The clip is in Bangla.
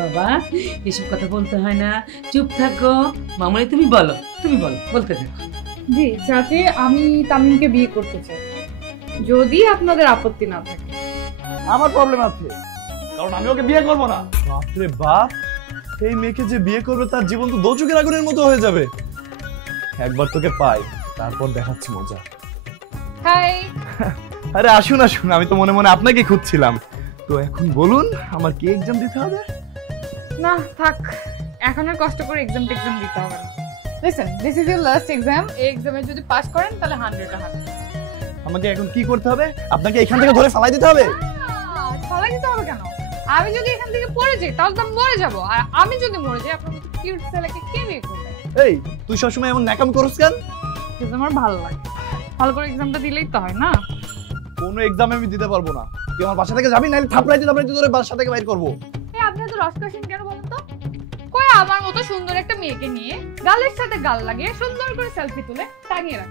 বাবা এসব কথা বলতে হয় না, চুপ থাকো। মামনি তুমি বলো, বলতে থাকো। জি চাচি, আমি তামিমকে বিয়ে করতে চাই, যদি আপনাদের আপত্তি না থাকে। আমার প্রবলেম আছে, কারণ আমি ওকে বিয়ে করব না। বাপরে বাপ, এই মেয়েকে যে বিয়ে করবে তার জীবন তো দোচকের আগুনের মতো হয়ে যাবে। একবার তোকে পাই, তারপর দেখাচ্ছি মজা। হাই। আরে আসুন আসুন, আমি তো মনে মনে আপনাকে খুঁজছিলাম। তো এখন বলুন, আমার কি এক্সাম দিতে হবে? না থাক, এখন আর কষ্ট করে এক্সাম দিতে হবে না। Listen, this is your last exam. এই এক্সামে যদি পাস করেন তাহলে 100 আমাকে এখন কি করতে হবে? আপনাকে এখান থেকে ধরে ফালাই দিতে হবে? ফালাই দিতে হবে কেন? আমি যদি এখান থেকে পড়ে যাই তাহলে তো আমি মরে যাবো, আর আমি যদি মরে যাই আপনার মতো কিউট ছেলেকে কে বিয়ে করবে? এই তুই সবসময় এমন ন্যাকাম করছ কেন? কিন্তু আমার ভালো লাগে, ভালো করে এক্সামটা দিলেই তো হয় না। কোনো এক্সাম আমি দিতে পারবো না। তুই আমার বাসা থেকে যাবি, নাহলে থাপড়াইতে তোরে বাসা থেকে বাইর করবো। এই আপনি তো রসকসিন কেন বলেন তো? কই আমার মতো সুন্দর একটা মেয়েকে নিয়ে গালের সাথে গাল লাগিয়ে সুন্দর করে সেলফি তুলে টাঙিয়ে রাখেন।